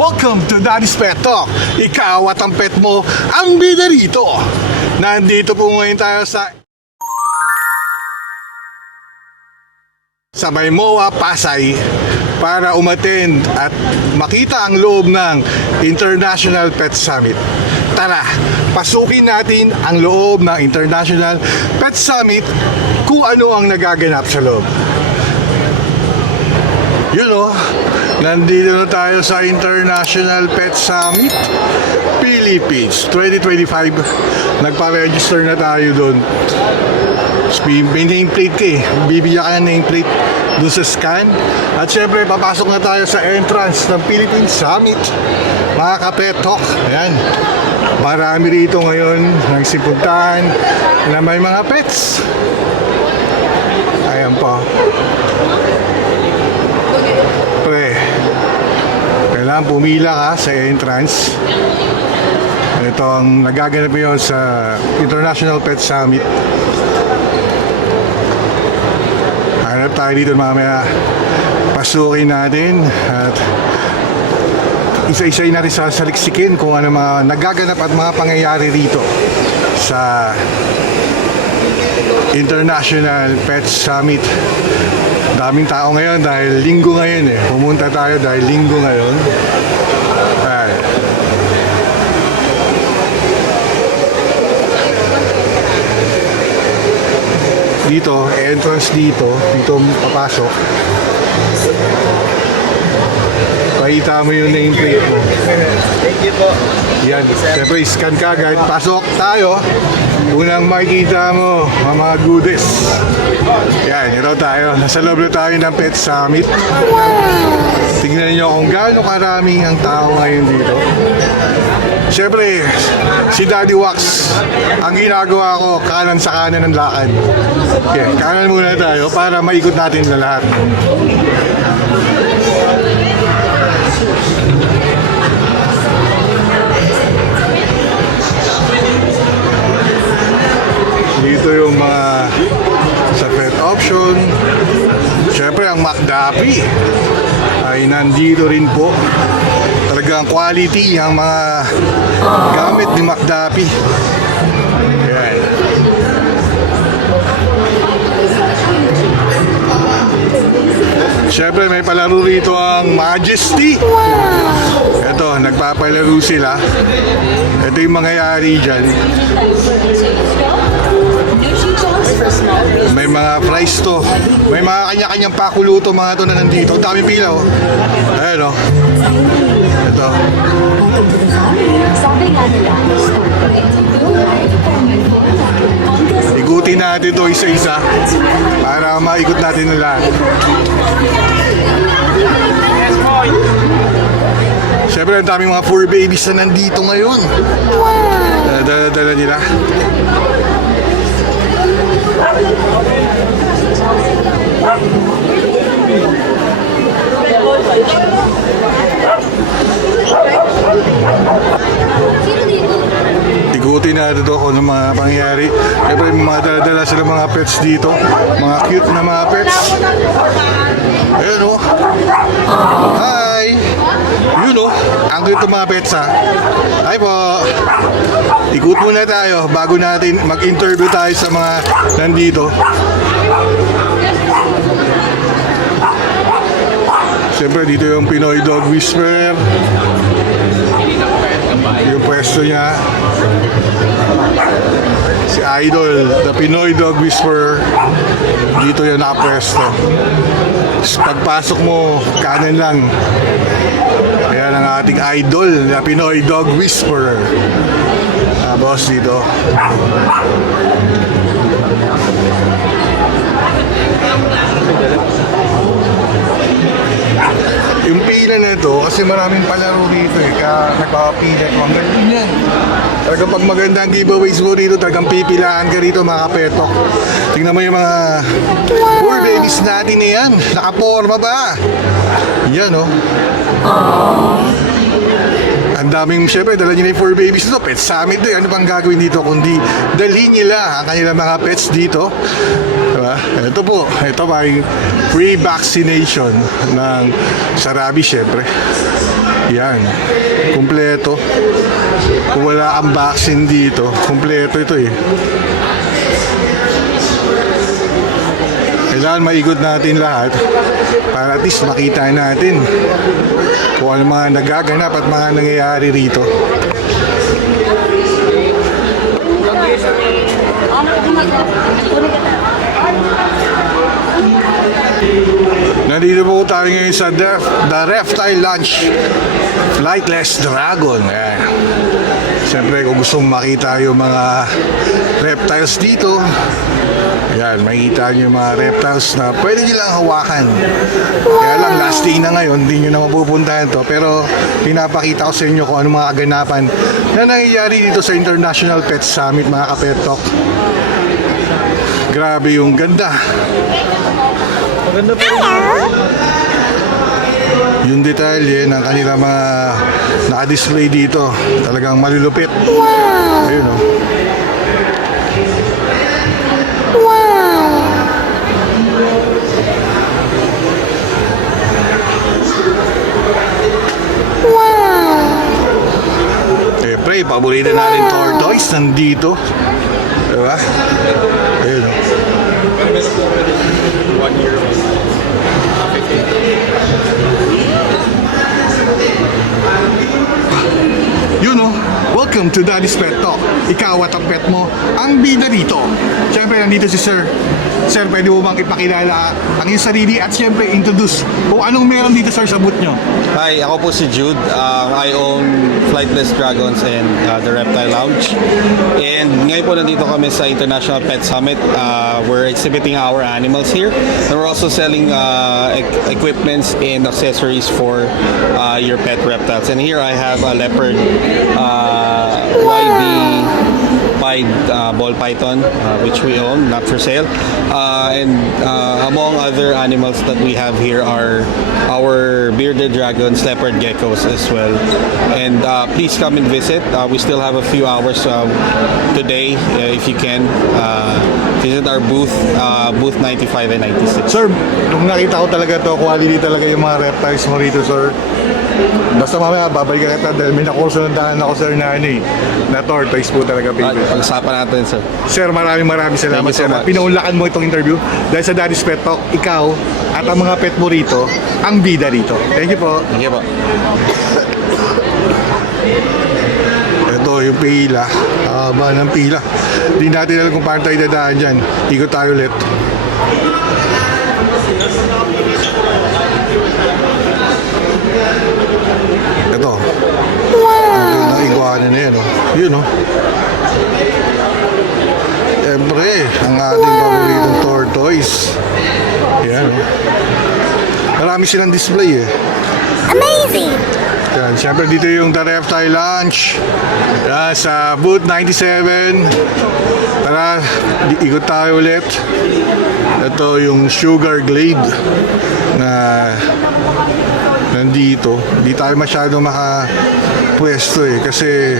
Welcome to Daddy's Pet Talk. Ikaw at ang pet mo ang bida rito. Nandito po ngayon tayo sa May MOA Pasay para umattend at makita ang loob ng International Pet Summit. Tara, pasukin natin ang loob ng International Pet Summit kung ano ang nagaganap sa loob. Nandito na tayo sa International Pet Summit Philippines 2025. Nagpa-register na tayo doon. May nameplate ka eh. Bibigyan ka ng nameplate doon sa scan. At syempre, papasok na tayo sa entrance ng Philippine Summit. Mga ka-pet talk. Ayan. Marami rito ngayon nagsipuntahan na may mga pets. Ayan po. Pre, kailangan pumila ka sa entrance. Ito ang nagaganap ngayon sa International Pet Summit. Hanap tayo dito mamaya. Pasukin natin at isa-isay natin saliksikin kung ano mga nagaganap at mga pangyayari rito sa International Pet Summit. Daming tao ngayon dahil linggo ngayon eh. Pumunta tayo dahil linggo ngayon. Ayan. Dito, entrance dito papasok. Pakita mo yung nameplate mo. Thank you po. Yan, siyempre scan ka agad. Pasok tayo. Unang makikita mo mga goodies. Yan, ito tayo. Nasa loob na tayo ng Pet Summit. Tingnan nyo kung gaano karami ang tao ngayon dito. Siyempre, si Daddy Wax, ang ginagawa ko, kanan sa kanan ng lakad. Okay, kanan muna tayo para maikot natin na lahat. Dito yung mga sa pet option. Siyempre ang McDaffie ay nandito rin po. Talagang quality ang mga gamit ni McDaffie. Ayan. Siyempre may palaro rito ang Majesty. Ito, nagpapalaro sila. Ito yung mangyayari dyan. May mga fries to. May mga kanya-kanyang pakuluto mga to na nandito. Ang daming pila oh. Ayan oh. Ito. Ikutin natin to isa-isa para maikot natin na lahat. Siyempre ang daming mga fur babies na nandito ngayon. Dala-dala nila. Igutin natin ito kung ano mga pangyayari. Siyempre may mga dala-dala sila mga pets dito. Mga cute na mga pets. Ayun o. Hi! Yun o. Ang cute ng mga pets ha. Hi po. Ikot muna tayo bago natin mag-interview tayo sa mga nandito. Siyempre dito yung Pinoy Dog Whisperer. Yung pwesto niya. Si Idol, the Pinoy Dog Whisperer. Dito yung nakapwesto. Pagpasok mo, kanan lang. Ayan ang ating idol, the Pinoy Dog Whisperer. Boss dito. Yung pila na ito, kasi maraming palaro dito eh, kaya nagpapapila ko. Ang galing yan. Talagang pag maganda ang giveaways mo dito, talagang pipilaan ka rito mga kapetok. Tingnan mo yung mga poor babies natin na yan. Nakaporma ba? Yan oh. Ang daming, syempre, dala nyo na yung 4 babies dito. Pet Summit doon. Ano bang gagawin dito kundi dalhin nila ang kanilang mga pets dito. Diba? Ito po. Ito may free vaccination ng sa rabies, syempre. Yan. Kumpleto. Kung wala kang vaccine dito, kumpleto ito eh. Kailangan maikot natin lahat para at least makita natin kung ano mga nagaganap at mga nangyayari rito. Nandito po tayo ngayon sa The Reptile Lounge Flightless Dragon. Ayan. Siyempre kung gusto mong makita yung mga reptiles dito, ayan, makikita nyo yung mga reptiles na pwede nyo lang hawakan. Kaya lang last day na ngayon, hindi nyo na mapupuntahan to. Pero pinapakita ko sa inyo kung ano mga aganapan na nangyayari dito sa International Pet Summit, mga ka-Pet Talk. Grabe yung ganda. Maganda pa rin. Yung detalye ng kanilang mga naka-display dito, talagang malulupit. Ayun o. Siyempre, paborito natin tortoise nandito. Diba? Ayun o. You know, welcome to Daddy's Pet Talk. Ikaw at ang pet mo, ang bida dito. Siyempre, nandito si Sir. Sir, pwede mo bang ipakilala ang iyong sarili at siyempre introduce kung anong meron dito, Sir, sa booth nyo? Hi, ako po si Jude. I own Flightless Dragons and the Reptile Lounge. And ngayon po nandito kami sa International Pet Summit. We're exhibiting our animals here. And we're also selling equipments and accessories for your pet reptiles. And here I have a leopard YB pied ball python, which we own, not for sale. And among other animals that we have here are our bearded dragons, leopard geckos as well. And please come and visit. We still have a few hours today, if you can. Visit our booth, booth 95 and 96. Sir, nung nakita ko talaga to, quality talaga yung mga reptiles mo rito, Sir. Basta mamaya, babalik ka kita dahil may nakusundahan ako, Sir, na na tortoise po talaga, baby. Pag-usapan natin, sir. Sir, maraming salamat, Thank you so Sir. much. Pinaunlakan mo itong interview dahil sa Daddy's Pet Talk, ikaw at ang mga pet mo rito, ang bida rito. Thank you po. Thank you po. Ito yung pila. Haba ng pila. Hindi natin alam kung paano tayo dadaan dyan. Ikot tayo ulit. Ito. Ang iguana na yan. Yun, oh. Siyempre, ang ating paboritong tortoise. Yan, oh. Marami silang display, eh. Amazing! Yan, siyempre dito yung The Reptile Lounge. Yan, sa booth 97. Tara, ikot tayo ulit. Ito yung Sugar Glade na nandito. Hindi tayo masyado makapwesto eh kasi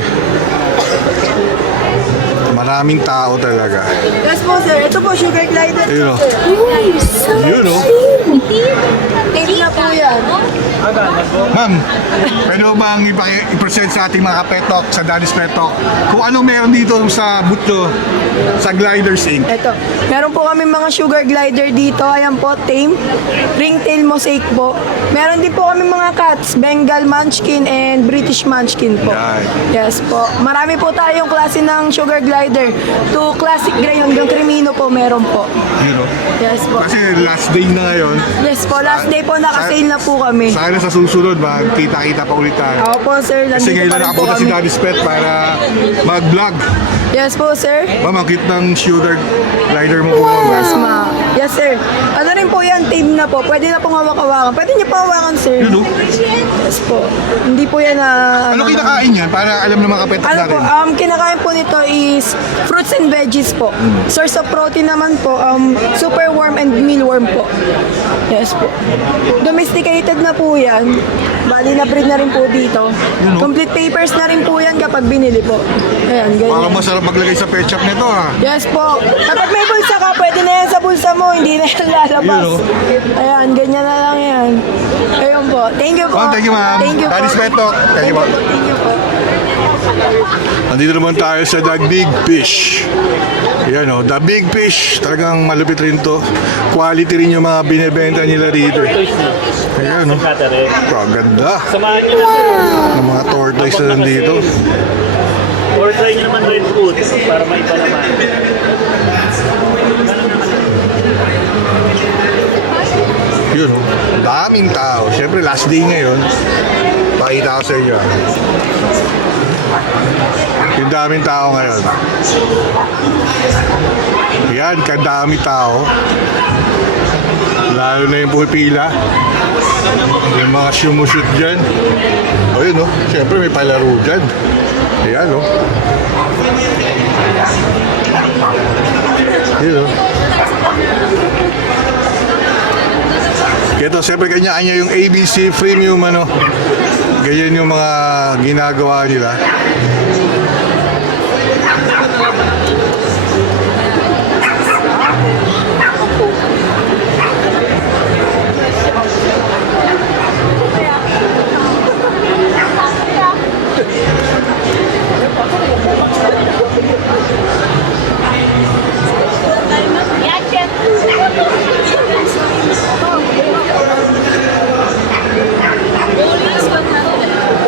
maraming tao talaga. Yes po, sir. Ito po, sugar glider. Ayun, oh. Sir. Ooh, so Yun, oh. Tape na po yan. Ma'am, pwede mo bang i-present sa ating mga Pet Talk, sa Daddy's Pet Talk, kung anong meron dito sa booth nyo, sa Gliders Inc. Ito. Meron po kami mga sugar glider dito. Ayan po, tame. Ringtail mosaic po. Meron din po kami mga cats. Bengal Munchkin and British Munchkin po. Yan. Yes po. Marami po tayong klase ng sugar glider. To classic gray hanggang cremino po meron po. Yun, oh. Yes po. Kasi last day na ngayon. Yes po. Last day po nakasale na po kami. Sana sa susunod, magkita-kita pa ulit tayo. Ako po, sir. Kasi Nandito ngayon pa na rin po nakapunta si kami. Daddy's Pet para mag-vlog. Yes po, sir. Ma'am, ang cute ng sugar glider mo po. Yes, ma. Yes, sir. Ano rin po yan, tame na po. Pwede na pong hawak-hawakan. Pwede niyo po hawakan, sir. Yun, oh. Yes po. Hindi po yan na... Ano kinakain yan? Para alam ng mga kapet Ano po, natin. kinakain po nito is fruits and veggies po. Source of protein naman po, super worm and mealworm po. Yes po. Domesticated na po yan. Bali na breed na rin po dito. Complete papers na rin po yan kapag binili po. Ayan, Parang ganyan. masarap maglagay sa pet shop nito ha. Yes po. Kapag may bulsa ka, pwede na yan sa bulsa mo. Hindi na yan lalabas. Ayan, ganyan na lang yan. Ayun po. Thank you po. Oh, thank you ma'am. Thank you po. Daddy's Pet Talk. Thank you po. Thank you po. Nandito naman tayo sa The Big Fish. Yan o, The Big Fish. Talagang malupit rin to. Quality rin yung mga binibenta nila dito. Ayan o. Ganda. Samahan niyo na Ng mga tortoise na nandito. or try niyo naman red food para maiba naman. Yun o. Daming tao. Siyempre last day ngayon. Pakita ko sa inyo. Yung daming tao ngayon. Yan, kadami tao. Lalo na yung pupila. Yung mga sumushoot dyan. O yun o, siyempre may palaro dyan. Ayan o. Yun o. Ito, siyempre kanya-kanya yung ABC Premium ano. Ganyan yung mga ginagawa nila.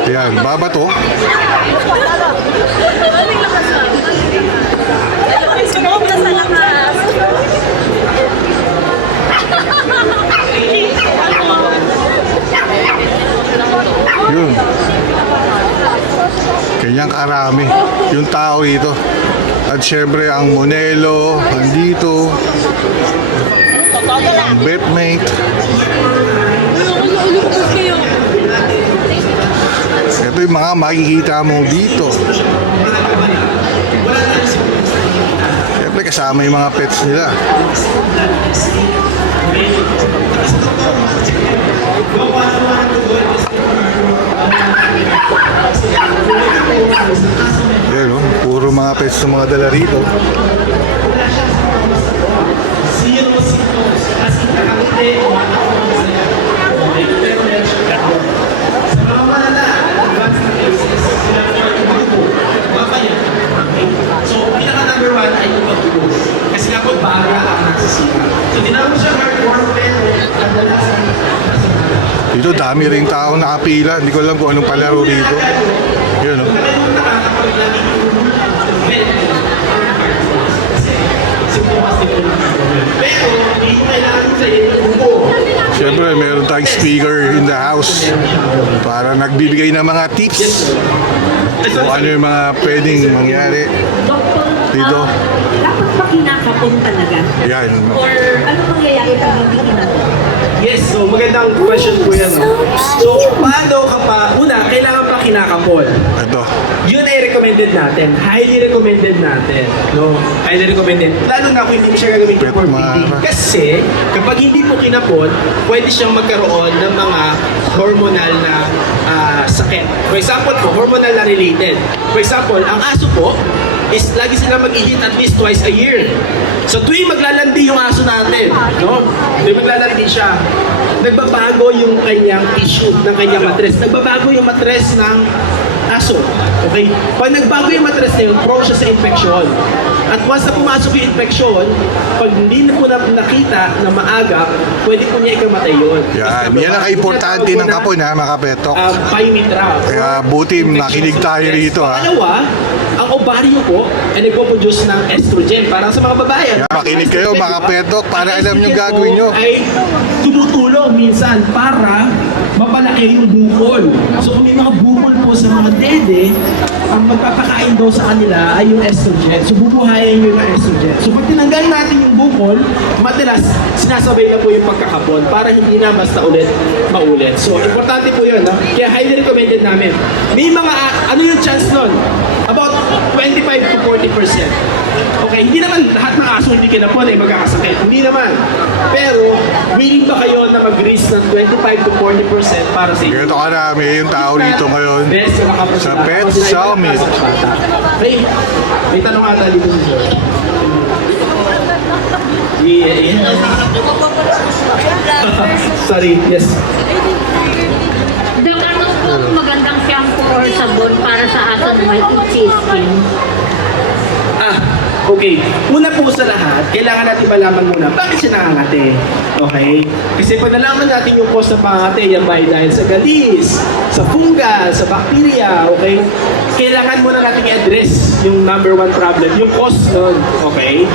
Ayan, babato. Yun. Kanyang karami. Yung tao ito. At syempre ang Monelo, andito. Ang Betmate. Ito yung mga makikita mo dito. Siyempre kasama yung mga pets nila. Yan o, puro mga pets na mga dala rito. So, pinaka number one ay yung pagbuo. Kasi nga po, baga ang nagsisira. So, dinamo siya hardcore, pero kadalasan Dito dami rin tao nakapila. Hindi ko alam kung anong palaro dito. Yun o. pero hindi ko kailangan sa yung buo. Siyempre meron tayong speaker in the house para nagbibigay ng mga tips kung ano yung mga pwedeng mangyari dito. Dapat ba kinakapon talaga? Yan. Or ano mangyayari pag hindi kinakapon? Yes, so magandang question po yan. No? So, paano ka pa, una, kailangan pa kinakapon. Ito. Yun ay recommended natin. Highly recommended natin. No? Highly recommended. Lalo na kung hindi mo siya gagawin Pet for breeding. mara. Kasi, kapag hindi po kinapon, pwede siyang magkaroon ng mga hormonal na sakit. For example po, hormonal na related. For example, ang aso po, is lagi sila mag-i-hit at least twice a year. So tuwing maglalandi yung aso natin, no? Tuwing maglalandi siya, nagbabago yung kanyang tissue ng kanyang matres. Nagbabago yung matres ng aso. Okay? Pag nagbago yung matres na yun, prone siya sa infection. At once na pumasok yung infection, pag hindi na po nakita na maaga, pwede po niya ikamatay yun. Yan. Yan ang importante ng kapon ha, mga kapetok. Pymitra. Kaya buti makinig tayo rito ha. Pangalawa, ang ovaryo po ay nagpo-produce ng estrogen. Parang sa mga babae. Kaya makinig kayo mga kapetok para alam nyo gagawin nyo. Ay tumutulong minsan para mapalaki yung bukol. So kung may mga bukol po sa mga dede, ang magpapakain daw sa kanila ay yung estrogen. So bubuhayin yung estrogen. So pag tinanggal natin yung bukol, madalas sinasabay na po yung pagkakapon para hindi na basta ulit maulit. So importante po yun. No? Kaya highly recommended namin. May mga, ano yung chance nun? About 25 to 40%. Okay, hindi naman lahat ng aso hindi kinapon ay magkakasakit. Hindi naman. Pero, willing ba kayo na mag-risk ng 25 to 40% para sa inyo? Ganito karami yung tao dito ngayon Best na nakapos sa sila. Pet Tapos sila yung Summit. nasa bata. May tanong ata dito sir. Yeah. Sorry, yes. Dok, ano pong magandang shampoo or sabon para sa aso na may itchy skin? Okay. Una po sa lahat, kailangan natin malaman muna bakit siya nangangati. Okay? Kasi pag nalaman natin yung cause ng pangangati, yan ba ay dahil sa galis, sa fungal, sa bacteria, okay? Kailangan muna natin i-address yung number one problem, yung cause nun. Okay?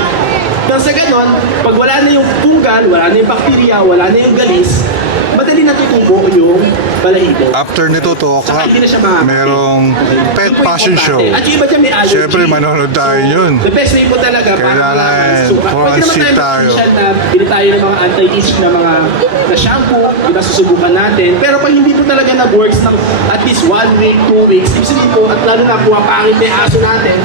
Nang sa ganon, pag wala na yung fungal, wala na yung bacteria, wala na yung galis, madali na tutubo yung balahibo. After nito to, Saka hindi na siya makakapit. merong Pet Yun po yung Passion Show. importante. At yung iba dyan may allergy. Siyempre, manonood tayo yun. The best way po talaga para Kailangan malaman. So, pwede naman forensic tayo tayo. mag-official na bili tayo ng mga anti-itch na mga na shampoo, yung susubukan natin. Pero pag hindi po talaga nag-works ng at least 1 week, 2 weeks, ibig sabihin po, at lalo na pumapangit na yung aso natin,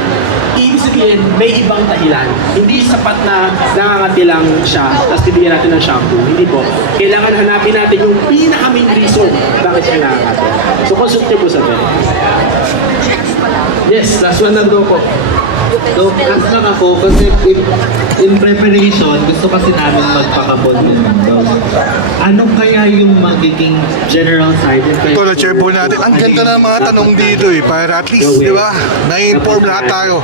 ibig sabihin, may ibang dahilan. Hindi sapat na nangangati lang siya, tapos bibigyan natin ng shampoo. Hindi po. Kailangan hanapin natin yung pinaka-main reason bakit siya nangangati. So, consulte po sa vet. Yes, last one na po. So, ask lang ako kasi in preparation, gusto kasi namin magpakapon din. So, ano kaya yung magiging general side effect? Ito, na-check po natin. Ang ganda ng mga tanong dito eh. Para at least, di ba, na-inform lahat tayo.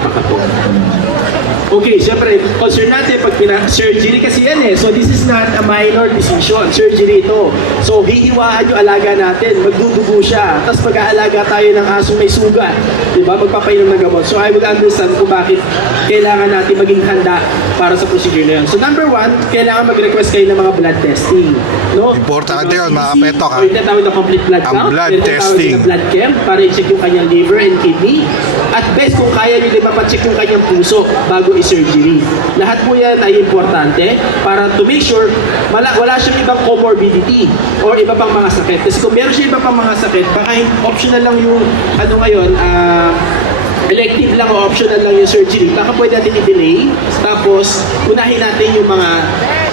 Okay, syempre, concern natin pag surgery kasi yan eh. So this is not a minor decision. Surgery ito. So hihiwaan yung alaga natin. Magdudugo siya. Tapos pag-aalaga tayo ng aso may sugat. Diba? Magpapainom ng gamot. So I would understand kung bakit kailangan natin maging handa para sa procedure na yun. So number one, kailangan mag-request kayo ng mga blood testing. No? Importante yun, mga kapetok, ha? Or tinatawag na complete blood Ang count. blood Or tinatawag testing. na blood chem para i-check yung kanyang liver and kidney. At best kung kaya nyo din mapacheck yung kanyang puso bago i-surgery. Lahat po yan ay importante para to make sure wala siyang ibang comorbidity or iba pang mga sakit. Kasi kung meron siya iba pang mga sakit, baka optional lang yung ano ngayon, elective lang o optional lang yung surgery. Baka pwede natin i-delay, tapos unahin natin yung mga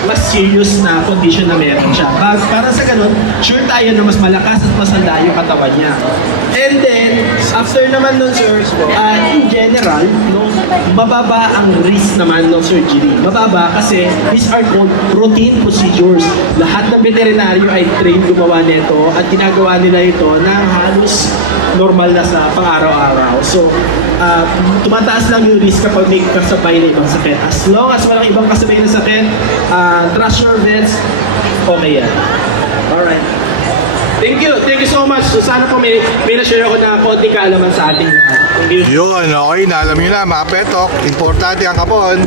mas serious na condition na meron siya. Para sa ganun, sure tayo na mas malakas at mas handa yung katawan niya. And then, after naman nun, sir, in general, no, mababa ang risk naman ng surgery. Mababa kasi these are called routine procedures. Lahat ng veterinaryo ay trained gumawa nito at ginagawa nila ito na halos normal na sa pang-araw-araw. So, tumataas lang yung risk kapag may kasabay na ibang sakit. As long as walang ibang kasabay na sakit, trust your vets, okay yan. Alright. Thank you so much. So sana po may na-share ako na konting kaalaman sa ating lahat. Thank you. Yun, okay. Alam nyo na, mga petok. Importante ang kapon.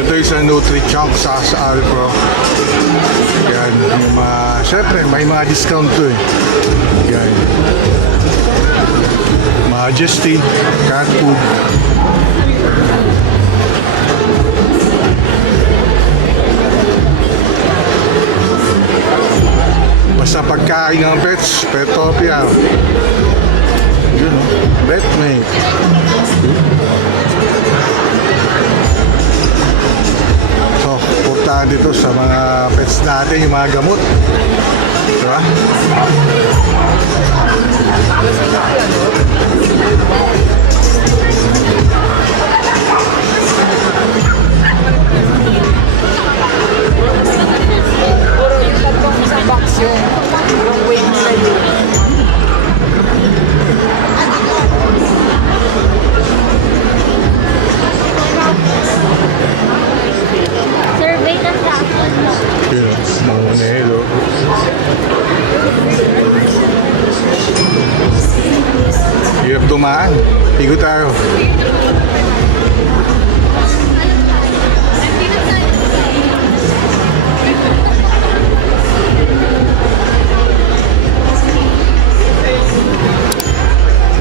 Ito yung sa Nutri-Chunk sa Alpro. Yan, yung mga, syempre, may mga discount to eh. Yan. Majesty, cat food. Basta pagkain ng pets, Petopia. Yun o, Betmate. So, importante dito sa mga pets natin, yung mga gamot. Diba? Survey na sa Yun o, Monelo. Hirap dumaan. Ikot tayo.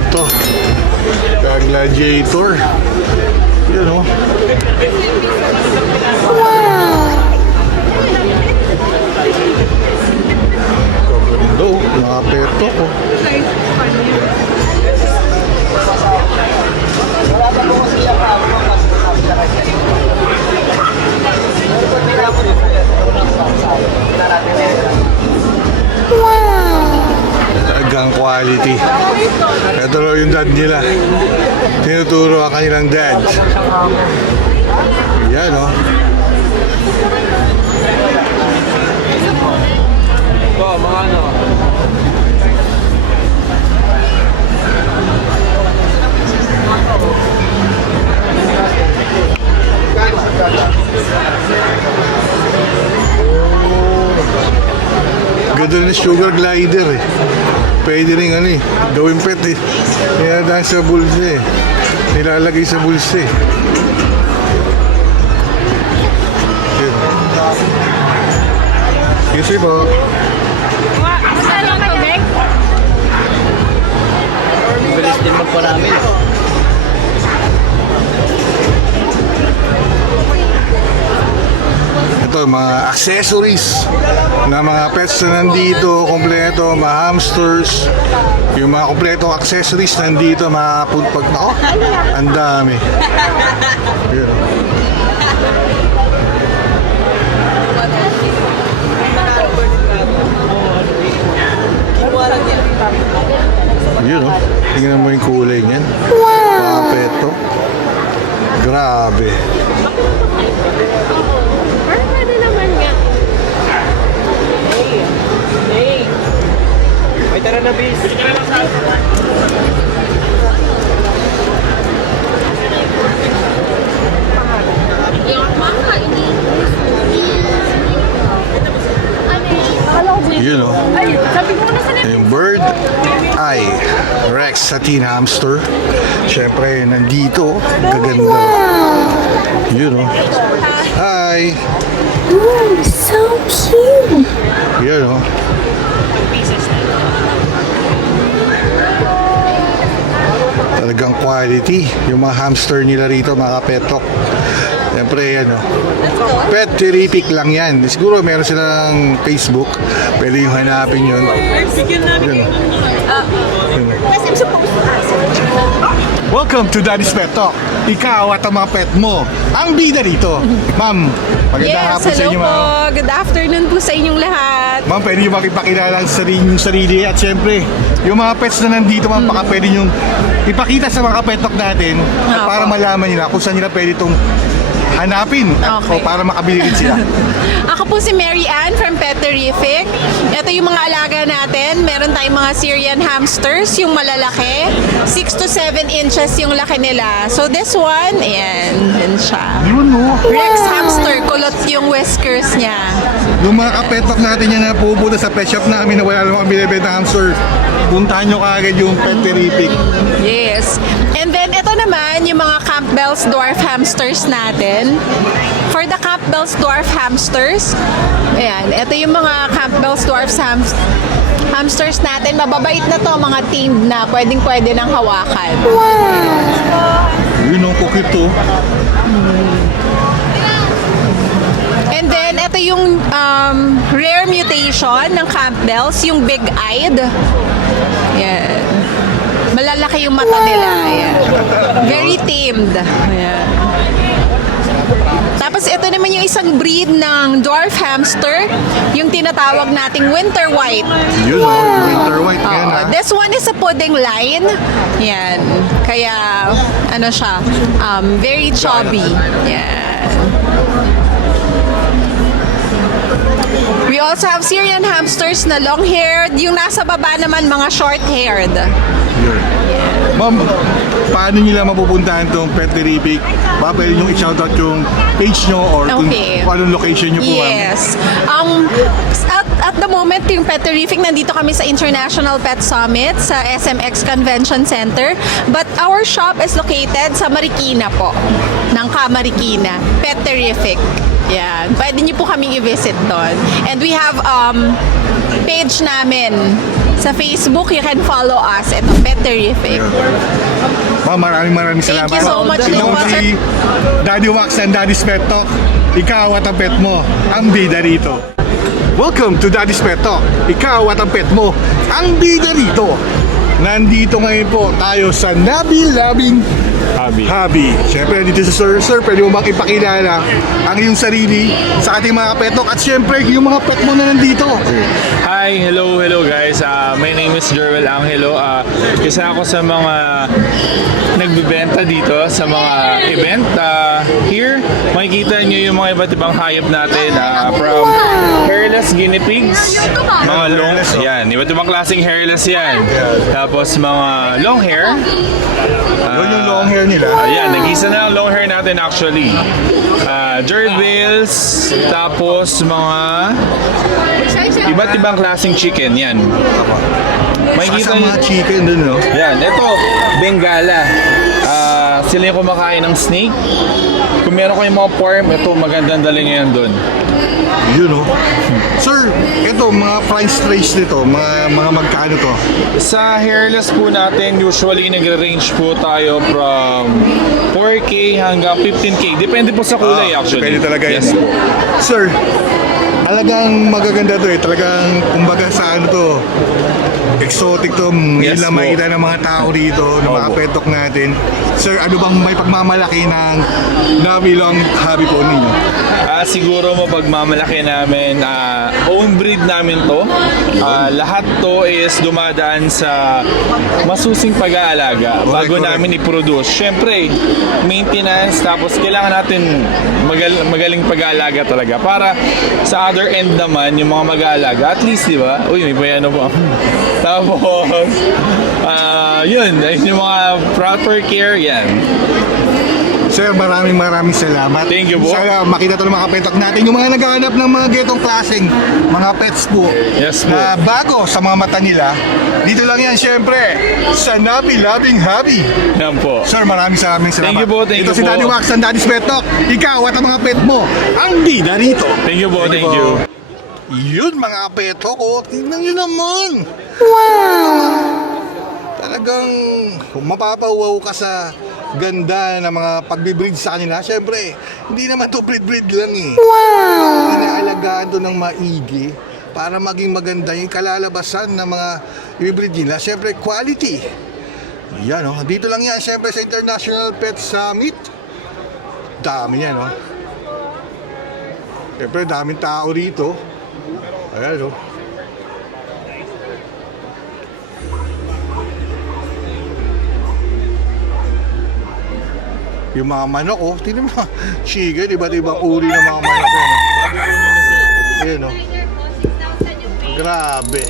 Ito. Gladiator. Yun o. Ganda o. Mga peto ko. quality. Ito raw yung dad nila. Tinuturo ang kanilang dad. Yan, oh. Ganda na sugar glider eh. Pwede rin ano eh, gawing pet eh. Niladaan sa bulsa eh. Nilalagay sa bulsa eh. Yun. Excuse me po. Bilis din magparami. Ito, mga accessories na mga pets na nandito, kompleto, mga hamsters, yung mga kompleto accessories nandito, mga pagpag na, oh, ang dami. Yun. Yun, oh. Tingnan mo yung kulay niyan. Mga peto. Grabe. Pwede naman nga. May tara na, bis. Yun, oh. Yung bird eye Rex Satin hamster. Siyempre, nandito. Gaganda. Yun, oh. Hi! Oh, so cute. Yun, oh. Talagang quality. Yung mga hamster nila rito, mga petok. Siyempre, ano, pet terrific lang yan. Siguro meron silang Facebook. Pwede yung hanapin yun. Yun, oh. Yun, oh. Welcome to Daddy's Pet Talk. Ikaw at ang mga pet mo, ang bida dito. Ma'am, magandang hapon sa inyo, ma'am. Good afternoon po sa inyong lahat. Ma'am, pwede nyo makipakilala sa sarili at syempre, yung mga pets na nandito, ma'am, baka pwede nyo ipakita sa mga petok natin para malaman nila kung saan nila pwede itong hanapin o para makabili rin sila. Ako po si Mary Ann from Pet Terrific. Ito yung mga alaga natin. Meron tayong mga Syrian hamsters, yung malalaki. 6 to 7 inches yung laki nila. So this one, ayan, yan siya. Yun, no? Rex hamster, kulot yung whiskers niya. Yung mga kapetok natin yan na pupunta sa pet shop namin na wala namang binibenta hamster, puntahan nyo kaagad yung Pet Terrific. Yes. And then, ito naman, yung mga Campbell's Dwarf Hamsters natin. For the Campbell's Dwarf Hamsters, ayan, ito yung mga Campbell's Dwarf Hamsters natin. Mababait na to, mga tamed na, pwedeng-pwede ng hawakan. Yun, ang cute to. And then, ito yung rare mutation ng Campbell's, yung big-eyed. Yan. Malalaki yung mata nila. Ayan. Very tamed. Ayan. Tapos ito naman yung isang breed ng dwarf hamster, yung tinatawag nating winter white. Yun, oh, winter white yan, ha? This one is a pudding line. Yan. Kaya, ano siya, very chubby. Yan. We also have Syrian hamsters na long-haired. Yung nasa baba naman, mga short-haired. Yun. Ma'am, paano nyo lang mapupuntahan itong Pet Terrific? Baka pwede nyo i-shoutout yung page nyo or kung anong location nyo po, ma'am? Yes. At the moment, yung Pet Terrific, nandito kami sa International Pet Summit sa SMX Convention Center. But our shop is located sa Marikina po, ng Marikina. Pet Terrific. Yan. Pwede niyo po kaming i-visit doon. And we have page namin sa Facebook. You can follow us. Ito, Pet Terrific. Ma'am, maraming salamat. Thank you so much. Ikaw si Daddy Wax and Daddy's Pet Talk. Ikaw at ang pet mo, ang bida rito. Welcome to Daddy's Pet Talk. Ikaw at ang pet mo, ang bida rito. Nandito ngayon po tayo sa Nabi-Labing Hobby. Siyempre, dito sa Sir. Sir, pwede mo bang ipakilala ang iyong sarili sa ating mga petok at siyempre, yung mga pet mo na nandito. Hi, hello guys. My name name is Jerwel Angelo. Isa ako sa mga nagbibenta dito sa mga event. Here, makikita nyo yung mga iba't ibang hayop natin from hairless guinea pigs, mga long, yan, iba't ibang klaseng hairless yan. Tapos mga long hair. Yun yung long hair nila. Ayan, nag-isa na ang long hair natin actually. Gerbils, tapos mga iba't ibang klaseng chicken, yan. Makikita Sa mga chicken dun, no? yan, ito, Bengala. Sila yung kumakain ng snake. Kung meron kayong mga farm, ito magandang dali ngayon doon. Yun, no? Sir, ito, mga price range nito, mga magkano to? Sa hairless po natin, usually nagre-range po tayo from 4K hanggang 15K. Depende po sa kulay actually. Depende talaga yun. Yes po. Sir, talagang magaganda to eh. Talagang, kumbaga sa ano to, exotic to. Yes Yun lang po. makikita ng mga tao dito, ng mga Opo. petok natin. Sir, ano bang may pagmamalaki ng nabilang hobby po ninyo? Siguro mapagmamalaki namin, own breed namin to. Lahat to is dumadaan sa masusing pag-aalaga bago correct. namin i-produce. Siyempre, maintenance, tapos kailangan natin magaling pag-aalaga talaga. Para sa other end naman, yung mga mag-aalaga, at least, di ba? Uy, may bayano po. Tapos, yun yung mga proper care, yan. Sir, maraming salamat. Thank you po. Sana makita to ng mga kapetok natin. Yung mga naghahanap ng mga getong klaseng mga pets po. Yes po. Na bago sa mga mata nila. Dito lang yan, syempre, sa Nabi Loving Hobby. Yan po. Sir, maraming salamat. Thank you po, thank Ito you si po. Daddy Wax and Daddy's Pet Talk. Ikaw at ang mga pet mo, ang bida rito. Thank you po, thank you. Yun mga petok, oh. Tingnan nyo naman. Talagang mapapauwaw ka sa ganda ng mga pagbibreed sa kanila. Siyempre, hindi naman to breed lang eh. Inaalagaan to ng maigi para maging maganda yung kalalabasan ng mga ibibreed nila. Siyempre, quality. Yan, oh. Dito lang yan, siyempre, sa International Pet Summit. Dami yan, oh. Siyempre, daming tao rito. Ayan, oh. Yung mga manok, oh. Tingnan mo, chicken, iba't ibang uri ng mga manok. Ayan, oh. Grabe.